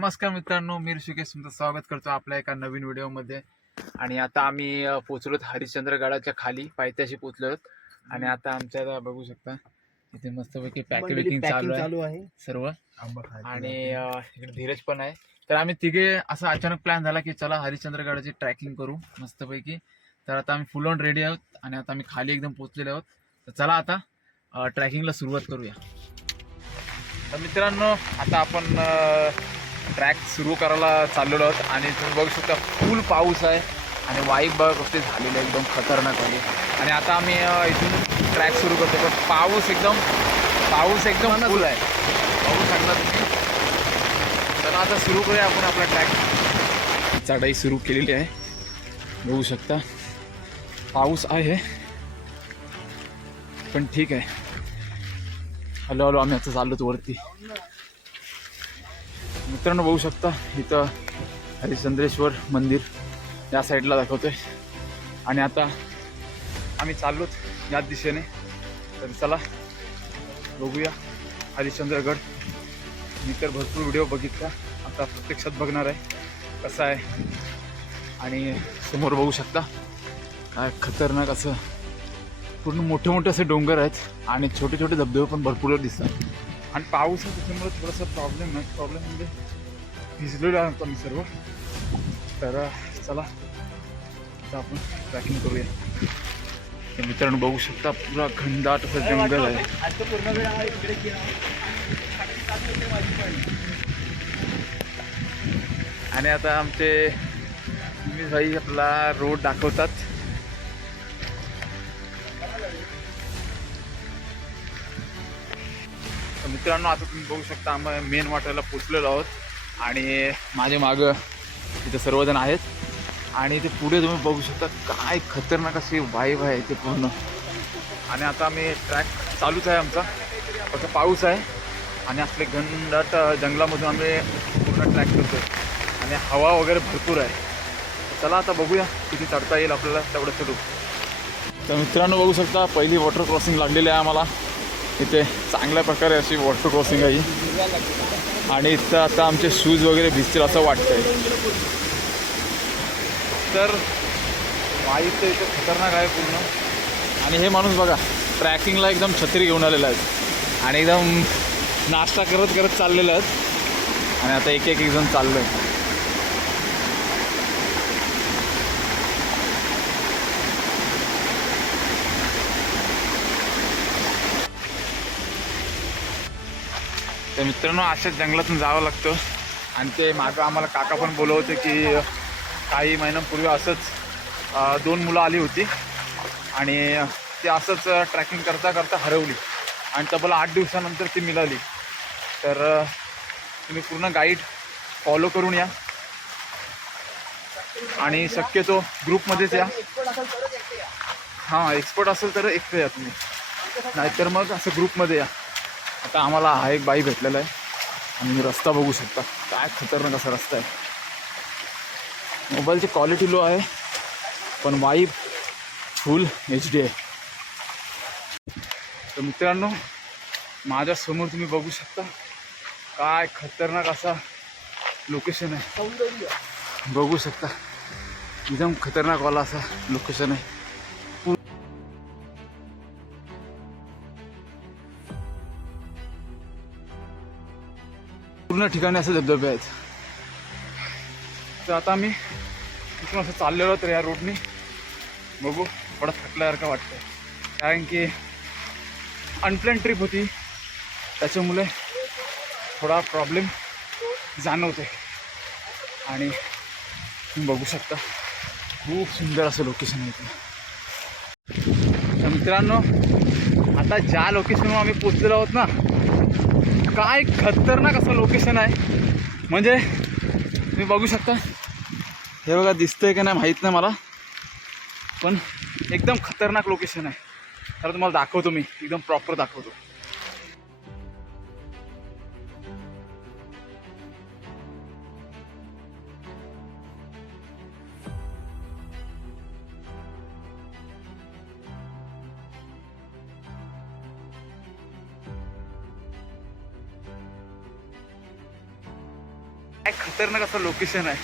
नमस्कार मित्रांनो, मी ऋषिकेश तुमचं स्वागत करतो आपल्या एका नवीन व्हिडिओमध्ये. आणि आता आम्ही पोहोचलो हरिश्चंद्रगडाच्या खाली पायथ्याशी पोहोचलो आहोत. आणि आता आमच्या बघू शकता इथे मस्तपैकी पॅकिंग चालू आहे सर्व. आणि इकडे धीरज पण आहे. तर आम्ही तिघे असा अचानक प्लॅन झाला की चला हरिश्चंद्रगडाची ट्रॅकिंग करू मस्तपैकी. तर आता आम्ही फुल ऑन रेडी आहोत आणि आता आम्ही खाली एकदम पोहोचलेलो आहोत. तर चला आता ट्रॅकिंगला सुरुवात करूया. तर मित्रांनो आता आपण ट्रॅक सुरू करायला चाललेलो आहोत आणि तुम्ही बघू शकता फुल पाऊस आहे आणि वाईब बघ कसे झालेले एकदम खतरनाक आहे. आणि आता आम्ही इथून ट्रॅक सुरू करतो पण पाऊस एकदम फुल आहे, बघू शकता तुम्ही. चला आता सुरू करूया आपण आपला ट्रॅक. चढाई सुरू केलेली आहे, बघू शकता पाऊस आहे पण ठीक आहे. हळूहळू आम्ही आता चाललोत वरती. मित्रांनो बघू शकता इथं हरिश्चंद्रेश्वर मंदिर या साईडला दाखवतोय आणि आता आम्ही चाललोत याच दिशेने. तर चला बघूया हरिश्चंद्रगड. मी तर भरपूर व्हिडिओ बघितला, आता प्रत्यक्षात बघणार आहे कसं आहे. आणि समोर बघू शकता काय खतरनाक असं पूर्ण मोठे मोठे असे डोंगर आहेत आणि छोटे छोटे धबधबे पण भरपूर दिसतात. आणि पाऊस आहे त्याच्यामुळे थोडासा प्रॉब्लेम म्हणजे भिजलेलो आहे आम्ही सर्व. तर चला आता आपण ट्रॅकिंग करूया. तर मित्रांनो बघू शकता पुरा घनदाट असं जंगल आहे. आणि आता आमचे भाई आपला रोड दाखवतात. मित्रांनो आता तुम्ही बघू शकता आम्ही मेन वाटेला पोचलेलो आहोत आणि माझ्या मागं इथे सर्वजण आहेत. आणि इथे पुढे तुम्ही बघू शकता काय खतरनाक अशी वाईब आहे इथे पूर्ण. आणि आता आम्ही ट्रॅक चालूच आहे आमचा, फक्त पाऊस आहे आणि असले घनदाट जंगलामधून आम्ही पूर्ण ट्रॅक करतो आहे आणि हवा वगैरे भरपूर आहे. चला आता बघूया किती चढता येईल आपल्याला तेवढं चढू. तर मित्रांनो बघू शकता पहिली वॉटर क्रॉसिंग लागलेली आहे आम्हाला. इथे चांगल्या प्रकारे अशी वॉटर क्रॉसिंग आहे आणि इथं आता आमचे शूज वगैरे भिजतील असं वाटतंय. तर वाईब तर इथे खतरनाक आहे पूर्ण. आणि हे माणूस बघा ट्रॅकिंगला एकदम छत्री घेऊन आलेला आहे आणि एकदम नाश्ता करत करत चाललेलं आहेत. आणि आता एक जण चाललं आहे. तर मित्रांनो अशाच जंगलातून जावं लागतं. आणि ते मागं आम्हाला काका पण बोलवते की काही महिन्यांपूर्वी असंच 2 मुलं आली होती आणि ते असंच ट्रॅकिंग करता करता हरवली आणि तब्बल 8 दिवसानंतर ती मिळाली. तर तुम्ही पूर्ण गाईड फॉलो करून या आणि शक्यतो ग्रुपमध्येच या. हां एक्सपर्ट असेल तर एकटं या तुम्ही, नाहीतर मग असं ग्रुपमध्ये या. आता आम्हाला हा एक बाई भेटलेला आहे आणि रस्ता बघू शकता काय खतरनाक असा रस्ता आहे. मोबाईलची क्वालिटी लो आहे पण वाईब फुल HD आहे. तर मित्रांनो माझ्यासमोर तुम्ही बघू शकता काय खतरनाक असा लोकेशन आहे, बघू शकता एकदम खतरनाकवाला असा लोकेशन आहे. पूर्ण ठिकाणी असे धबधबे आहेत. तर आता आम्ही इथून असं चाललेलो तर या रोडनी बघू थोडा थकल्यासारखं वाटतं कारण की अनप्लॅन ट्रिप होती त्याच्यामुळे थोडा प्रॉब्लेम जाणवते. आणि तुम्ही बघू शकता खूप सुंदर असं लोकेशन आहे. तर मित्रांनो आता ज्या लोकेशनवर आम्ही पोचलेलो आहोत ना काय खतरनाक असं लोकेशन आहे. म्हणजे तुम्ही बघू शकता हे बघा दिसतंय का नाही माहीत नाही मला, पण एकदम खतरनाक लोकेशन आहे. तर तुम्हाला दाखवतो, मी एकदम प्रॉपर दाखवतो. काय खतरनाक असं लोकेशन आहे.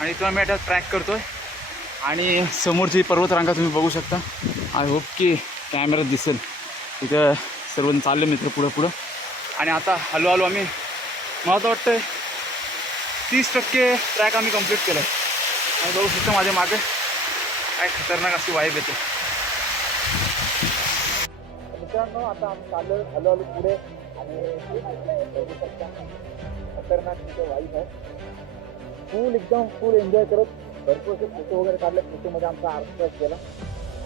आणि इथून आम्ही आता ट्रॅक करतोय आणि समोरची पर्वतरांगा तुम्ही बघू शकता. आय होप की कॅमेऱ्यात दिसेल. इथं सर्वजण चालले मित्र पुढं. आणि आता हळूहळू आम्ही, मला असं वाटतं 30% ट्रॅक आम्ही कंप्लीट केलं आहे. आणि बघू शकता माझ्या मागे काय खतरनाक अशी वाईब येते. मित्रांनो आता आम्ही चाललो हळूहळू पुढे आणि बघू शकता खतरनाक तिथे वाईब आहे. एकदम फुल एन्जॉय करत भरपूरचे फोटो वगैरे काढले. फोटोमध्ये आमचा आर्ट गेला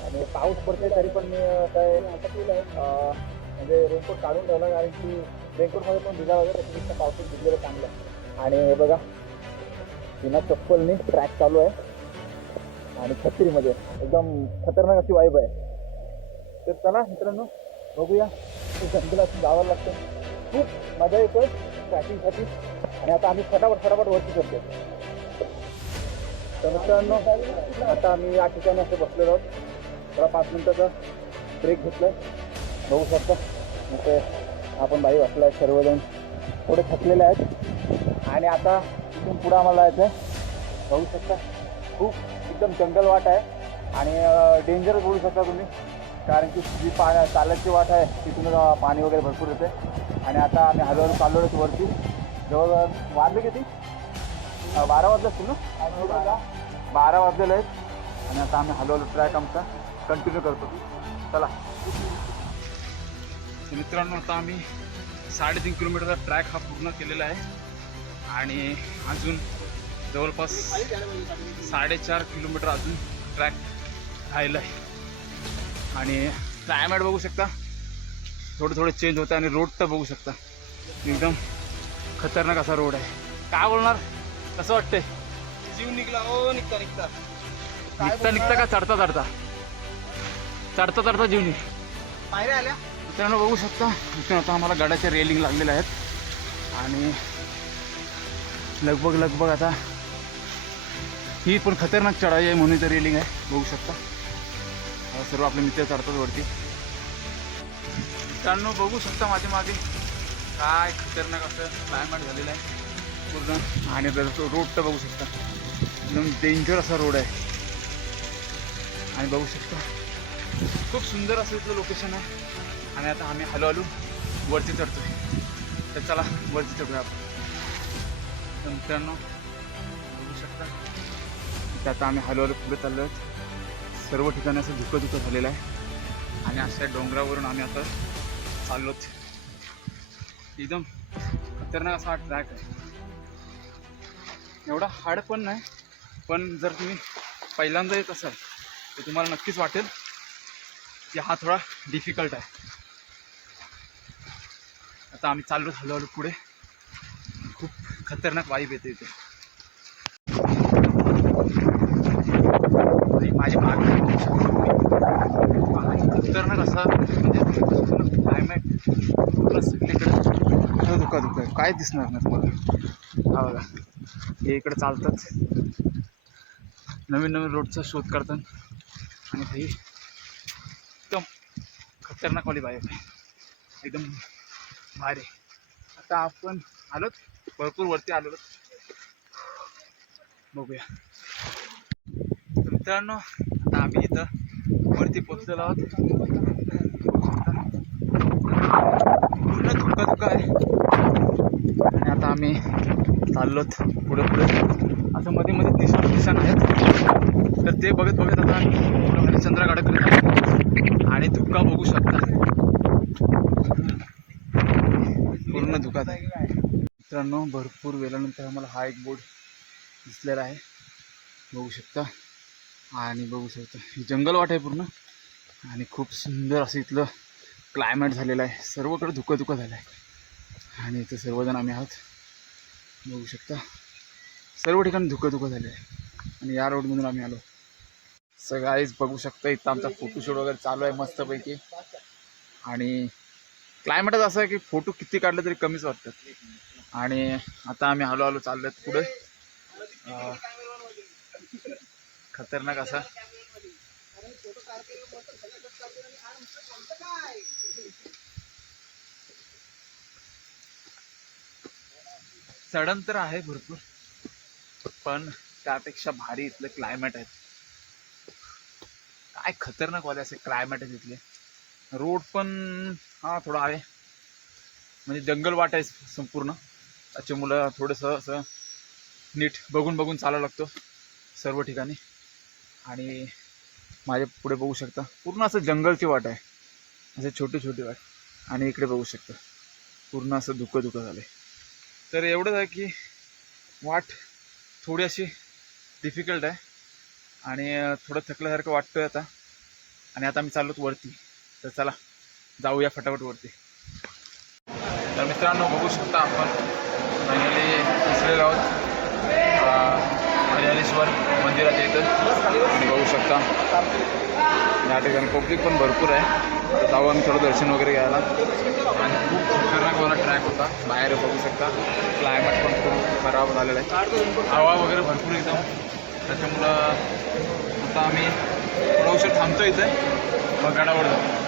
आणि पाऊस पडतोय तरी पण मी काय म्हणजे रेनकोट काढून ठेवला, कारण की रेनकोटमध्ये पण भिजा वगैरे त्याच्यापेक्षा पावसात भिजलेलं चांगलं. आणि हे बघा बिना चप्पलनी ट्रॅक चालू आहे आणि छत्रीमध्ये एकदम खतरनाक अशी वाईब आहे. तर चला मित्रांनो बघूया, ते जंगलातून जावं लागतं. खूप मजा येतोय ट्रॅकिंगसाठी. आणि आता आम्ही फटाफट वरती करतो. तर मित्रांनो आता आम्ही या ठिकाणी असं बसलेलो आहोत. थोडा 5 मिनिटाचा ब्रेक घेतला आहे. बघू शकता इथे आपण बाई बसला आहे. सर्वजण थोडे थकलेले आहेत आणि आता इथून पुढं आम्हाला जायचं आहे. बघू शकता खूप एकदम जंगल वाट आहे आणि डेंजरस बोलू शकता तुम्ही, कारण की जी चालायची वाट आहे तिथून पाणी वगैरे भरपूर येते. आणि आता आम्ही हळूहळू चाललो आहेत वरती. जवळ वाजले किती 12 वाजले असतील ना, 12 वाजलेले आहेत. आणि आता आम्ही हळूहळू ट्रॅक आमचा कंटिन्यू करतो. चला मित्रांनो आता आम्ही 3.5 किलोमीटरचा ट्रॅक हा पूर्ण केलेला आहे आणि अजून जवळपास 4.5 किलोमीटर अजून ट्रॅक राहिला आहे. आणि क्लायमेट बघू शकता थोडं चेंज होतं आणि रोड तर बघू शकता एकदम खतरनाक असा रोड आहे. काय बोलणार, कसं वाटतंय? जीव निघला हो. निघता का चढता जीव निघ. पायऱ्या आल्या मित्रांनो बघू शकता इथून आता आम्हाला गडाच्या रेलिंग लागलेल्या आहेत आणि लगभग आता ही पण खतरनाक चढाई आहे म्हणून इथं रेलिंग आहे. बघू शकता सर्व आपले मित्र चढतात वरती. मित्रांनो बघू शकता माझ्या मागे काय खतरनाक असं क्लायमेट झालेलं आहे पूर्ण. आणि रोड तर बघू शकता एकदम डेंजर असा रोड आहे. आणि बघू शकता खूप सुंदर असं इथलं लोकेशन आहे. आणि आता आम्ही हळूहळू वरती चढतोय. तर चला वरती चढूया आपण. तर मित्रांनो बघू शकता इथं आता आम्ही हळूहळू पुढे चाललो आहोत. सर्व ठिकाणी असं धुकं झालेलं आहे आणि अशा डोंगरावरून आम्ही आता चाललोत. एकदम खतरनाक असा हा ट्रॅक आहे. एवढा हार्ड पण नाही, पण जर तुम्ही पहिल्यांदा येत असाल तर तुम्हाला नक्कीच वाटेल की हा थोडा डिफिकल्ट आहे. आता आम्ही चाललो हळूहळू पुढे. खूप खतरनाक वाईब येते इथे. माझी माग खतरनाक असा म्हणजे क्लायमेट पूर्ण सगळीकडे धुका आहे. काय दिसणार नाही तुम्हाला. हा बघा हे इकडे चालतात नवीन रोडचा शोध करतात आणि काही एकदम खतरनाकवाली वाईब आहे एकदम भारी. आता आपण आलोत भरपूर वरती आलो. बघूया मित्रांनो आता आम्ही इथं वरती पोचलेलो आहोत. पूर्ण धुका आहे आणि आता आम्ही चाललोत पुढे असं मध्ये दिशा आहेत. तर ते बघत आता आम्ही हरिश्चंद्रगडाकडे जातो आणि धुका बघू शकता पूर्ण धुकात आहे. मित्रांनो भरपूर वेळानंतर आम्हाला हा एक बोर्ड दिसलेला आहे बघू शकता. आणि बघू शकता ही जंगल वाट आहे पूर्ण आणि खूप सुंदर असं इथलं क्लायमेट झालेलं आहे. सर्वकडे धुकं झालं आहे आणि इथं सर्वजण आम्ही आहोत. बघू शकता सर्व ठिकाणी धुकं झाले आहे आणि या रोडमधून आम्ही आलो. सगळ्याच बघू शकता इथं आमचा फोटोशूट वगैरे चालू आहे मस्तपैकी. आणि क्लायमेटच असं आहे की फोटो किती काढले तरी कमीच वाटतात. आणि आता आम्ही हळूहळू चाललो आहेत पुढे. खतरनाक असा चढण तर आहे भरपूर, पण त्यापेक्षा भारी इथलं क्लायमेट आहे. काय खतरनाक वाले असे क्लायमेट आहे तिथले. रोड पण हा थोडा आहे, म्हणजे जंगल वाट आहे संपूर्ण. त्याच्यामुळं थोडंसं असं नीट बघून बघून चालावं लागतो सर्व ठिकाणी. आणि माझ्या पुढे बघू शकता पूर्ण असं जंगलची वाट आहे, असे छोटी छोटी वाट. आणि इकडे बघू शकता पूर्ण असं धुकं धुकं झालं. तर एवढंच आहे की वाट थोडी अशी डिफिकल्ट आहे आणि थोडं थकल्यासारखं वाटतोय आता. आणि आता मी चाललोत वरती, तर चला जाऊया फटाफट वरती. तर मित्रांनो बघू शकता आपण फायनली पोचलेलो आहोत हरिहरेश्वर मंदिराच्या इथं. आणि बघू शकता या ठिकाणी पब्लिक पण भरपूर आहे. तर जाऊ आम्ही थोडं दर्शन वगैरे घ्यायला. आणि खूप खतरनाक वाला ट्रॅक होता बाहेर, बघू शकता क्लायमेट पण खूप खराब झालेलं आहे, हवा वगैरे भरपूर एकदम. त्याच्यामुळं आता आम्ही थोडा उशीर थांबतो इथे, मग गडावर जाऊ.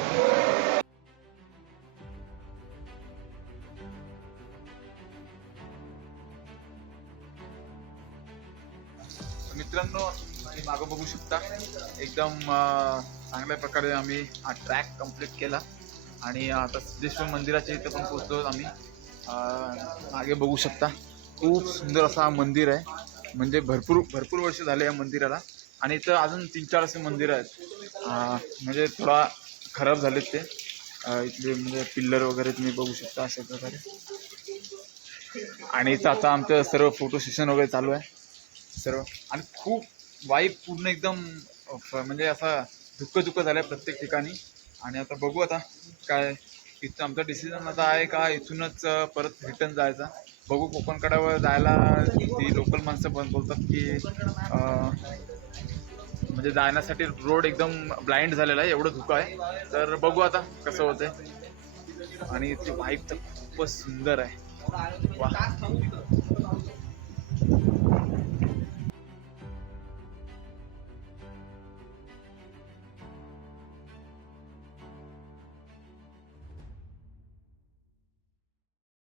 मित्रांनो तुम्ही मागं बघू शकता एकदम चांगल्या प्रकारे आम्ही हा ट्रॅक कंप्लीट केला. आणि आता सिद्धेश्वर मंदिराच्या इथं पण पोहोचलो आम्ही. मागे बघू शकता खूप सुंदर असा हा मंदिर आहे, म्हणजे भरपूर भरपूर वर्ष झाले या मंदिराला. आणि इथं अजून 3-4 असे मंदिर आहेत, म्हणजे थोडा खराब झालेत ते. इथले म्हणजे पिल्लर वगैरे तुम्ही बघू शकता अशा प्रकारे. आणि इथं आता आमचं सर्व फोटो सेशन वगैरे चालू आहे सर्व. आणि खूप वाईब पूर्ण एकदम म्हणजे असा धुक्क झालं आहे प्रत्येक ठिकाणी. आणि आता बघू आता काय इथं आमचा डिसिजन आता आहे का इथूनच परत रिटर्न जायचा. बघू कोकणकड्यावर जायला ती लोकल माणसं पण बोलतात की म्हणजे जाण्यासाठी रोड एकदम ब्लाइंड झालेला आहे, एवढं धुकं आहे. तर बघू आता कसं होतंय. आणि इथली वाईब तर खूपच सुंदर आहे. वा